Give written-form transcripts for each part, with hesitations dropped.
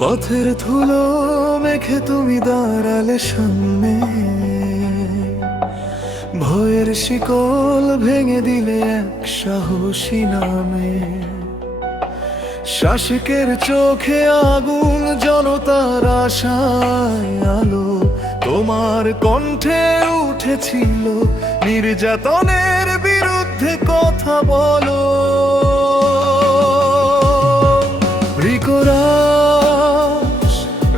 পথের ধুলো মেখে তুমি দাঁড়ালে সামনে, ভয়ের শিকল ভেঙে দিলে এক সাহসী নামে। শাসকের চোখে আগুন, জনতার আশায় আলো, তোমার কণ্ঠে উঠেছিল নির্যাতনের বিরুদ্ধে কথা বলো। রিকোরাস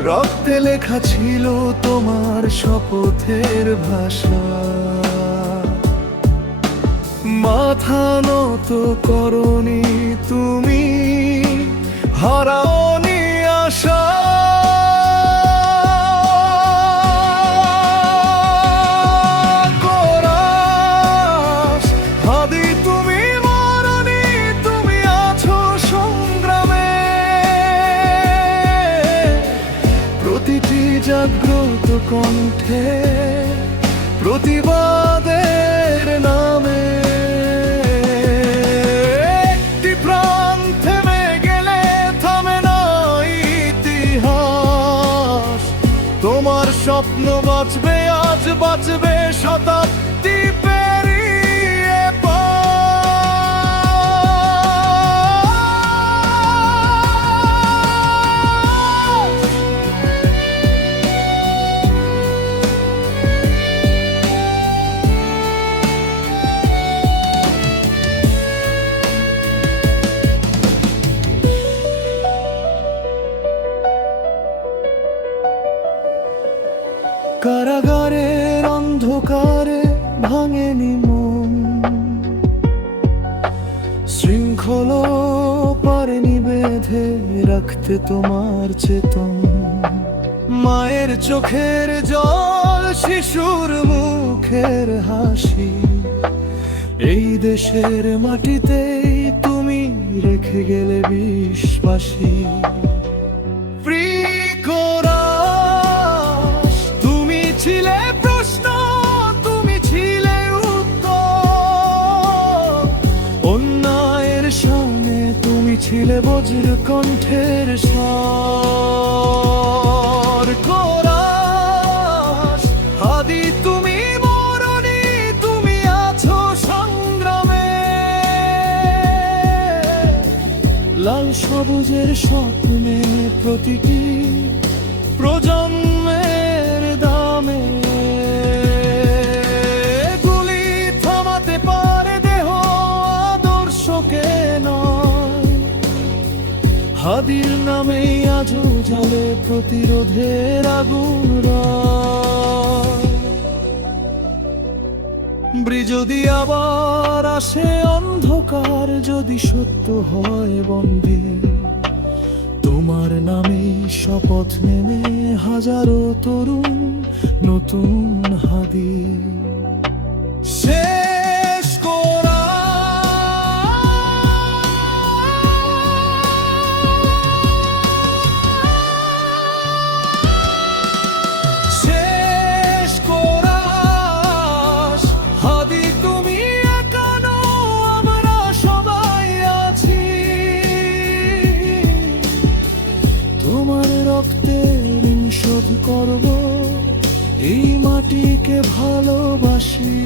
রক্তে লেখা ছিল তোমার শপথের ভাষা। মাথা নত করনি তুমি, হারাওনি আশা। কোরাস হাদি তুমি মরনি, তুমি আছো সংগ্রামে। প্রতিটি জাগ্রত কণ্ঠে প্রতিবাদের নামে। তোমার স্বপ্ন বাঁচবে, আজ বাঁচবে শতাব্দী পেরিয়ে কারাগারের অন্ধকারে ভাঙেনি মন, শৃঙ্খল পারেনি বেঁধে রাখতে তোমার চেতন। মায়ের চোখের জল, শিশুর মুখের হাসি, এই দেশের মাটিতেই তুমি রেখে গেলে বিশ্বাসী। ছিলে বজ্র কণ্ঠের স্বর। কোরাস হাদি তুমি মরনি, তুমি আছো সংগ্রামে। লাল সবুজের স্বপ্নে প্রতীকী প্রজন্মের দামে। গুলি থামাতে পারে দেহ, আদর্শকে হাদির নামেই আজও জ্বলে প্রতিরোধের আগুন। যদি আবার আসে অন্ধকার, যদি সত্য হয় বন্দী, তোমার নামেই শপথ নেমে হাজারো তরুণ নতুন হাদি। তোমার রক্তে ঋণ শোধ করব, এই মাটিকে ভালোবাসি।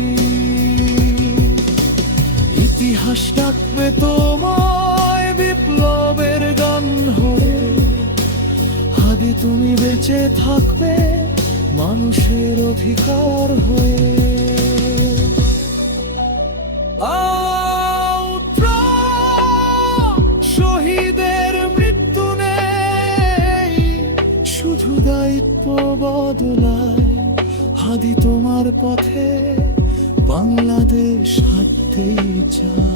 ইতিহাস ডাকবে তোমায় বিপ্লবের গান হয়ে। হাদি তুমি বেঁচে থাকবে মানুষের অধিকার হয়ে। শহীদের মৃত্যু নেই, শুধু দায়িত্ব বদলায়। হাদি তোমার পথে বাংলাদেশ হাঁটতেই চায়।